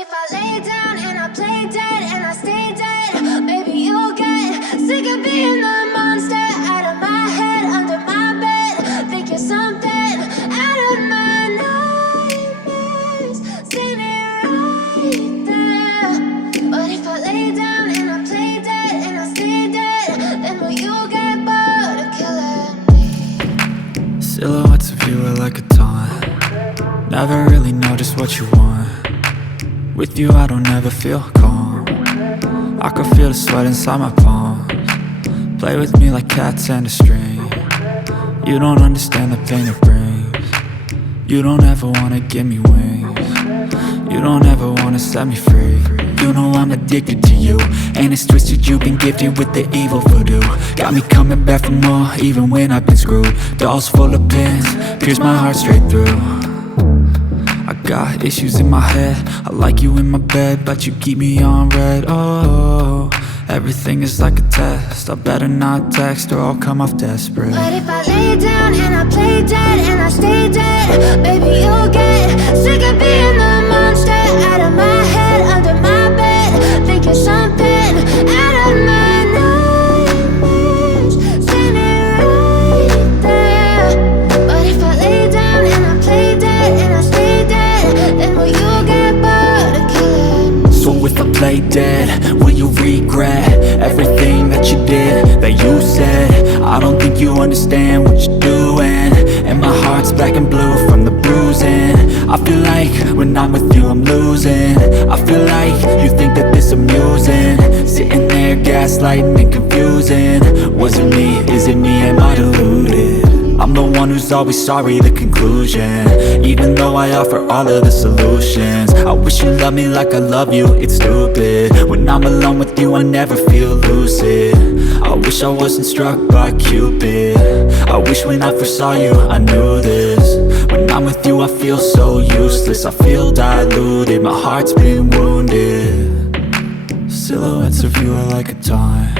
if I lay down and I play dead and I stay dead, maybe you'll get sick of being the monster out of my head, under my bed. Think you're something out of my nightmares, standing right there. But if I lay down and I play dead and I stay dead, then will you get bored of killing me? Silhouettes of you are like a taunt. Never really know just what you want. With you I don't ever feel calm. I can feel the sweat inside my palms. Play with me like cats and a string. You don't understand the pain it brings. You don't ever wanna give me wings. You don't ever wanna set me free. You know I'm addicted to you, and it's twisted, you've been gifted with the evil voodoo. Got me coming back for more, even when I've been screwed. Dolls full of pins, pierce my heart straight through. I got issues in my head, I like you in my bed, but you keep me on red. Oh, everything is like a test, I better not text or I'll come off desperate. But if I lay down and I play dead and I stay dead, baby you'll get sick of being the monster out of my head, under my bed. Think you're something out of my nightmares, standing right there. But if I lay down and I play dead and I stay dead, then will you get bored of killing me? So if I play dead, will you regret everything that you did, that you said? I don't think you understand what you're doing, and my heart's black and blue from the bruising. I feel like when I'm with you I'm losing. I feel like you think that this amusing, sitting there gaslighting and confusing. Was it me? Is it me? Am I deluded? I'm the one who's always sorry, the conclusion, even though I offer all of the solutions. I wish you loved me like I love you, it's stupid. When I'm alone with you I never feel lucid. I wish I wasn't struck by Cupid. I wish when I first saw you I knew this. When I'm with you I feel so useless, I feel diluted, my heart's been wounded. Silhouettes of you are like a taunt.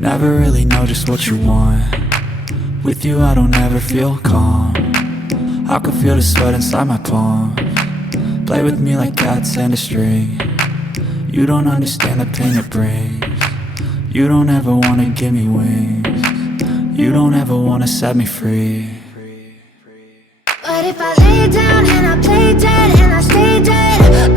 Never really know just what you want. With you I don't ever feel calm. I can feel the sweat inside my palms. Play with me like cats and a string. You don't understand the pain it brings. You don't ever wanna give me wings. You don't ever wanna set me free. But if I lay down and I play dead and I stay dead,